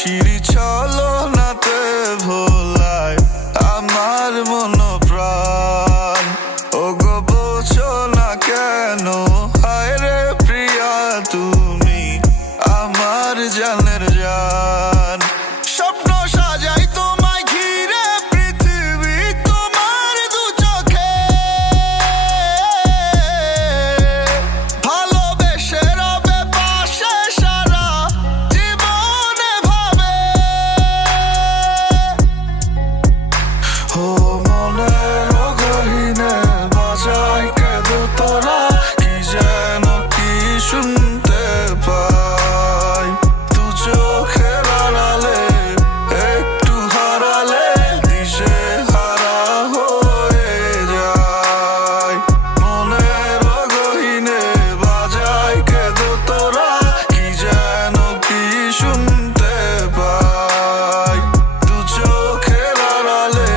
হাসির ছলনাতে ভোলায় আমার মন প্রাণ। ওগো বোঝো না কেন, হায় রে প্রিয়া তুমি আমার জানের জান। স্বপ্ন সাজাই তোমায় ঘিরে পৃথিবী তোমার দু চোখে, ভালোবেসে রবে পাশে সারা জীবনে ভাবে। ও মনের গহীনে বাজায় কেঁদো তোরা, কি যেন কি শুনতে পাই। দু চোখের আড়ালে একটু হারালে দিশে হারা হয়ে যায়। মনের গহীনে বাজায় কেঁদো তোরা, কি যেন কি শুনতে পাই। দু চোখের আড়ালে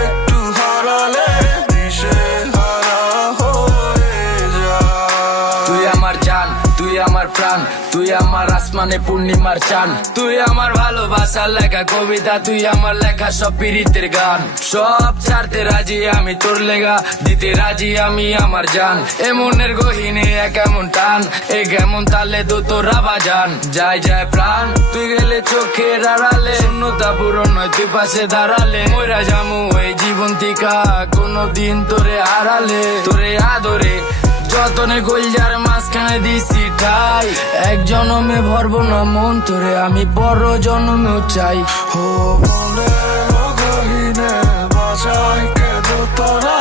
একটু হারালে দিশে হারা হয়ে যায়। তুই আমার জান, তুই আমার প্রাণ, তুই আমার আসমানে পূর্ণিমার চান। তুই আমার ভালোবাসার লেখা কবিতা, তুই আমার লেখা সব পীড়িতের গান। সব ছাড়তে রাজি আমি তোর লেগা, দিতে রাজি আমি আমার জান। এ মনের গহীনে এক এমন টান, এ কেমন তালে তো তোরা বাজান। যায় যায় প্রাণ, তুই গেলে চোখের আড়ালে, শূন্যতা পূরণ নয় তুই পাশে দাঁড়ালে। মইরা জামু এই জীবন থিকা কোনদিন তোরে হারালে। তোরে আদরে যতনে গোলজার মাঝখানে দিছি ঠাই, এক জনমে ভরবো না মন তোরে আমি বড় জন্মেও চাই। ও মনের গহীনে বাজায় কেঁদো তোরা,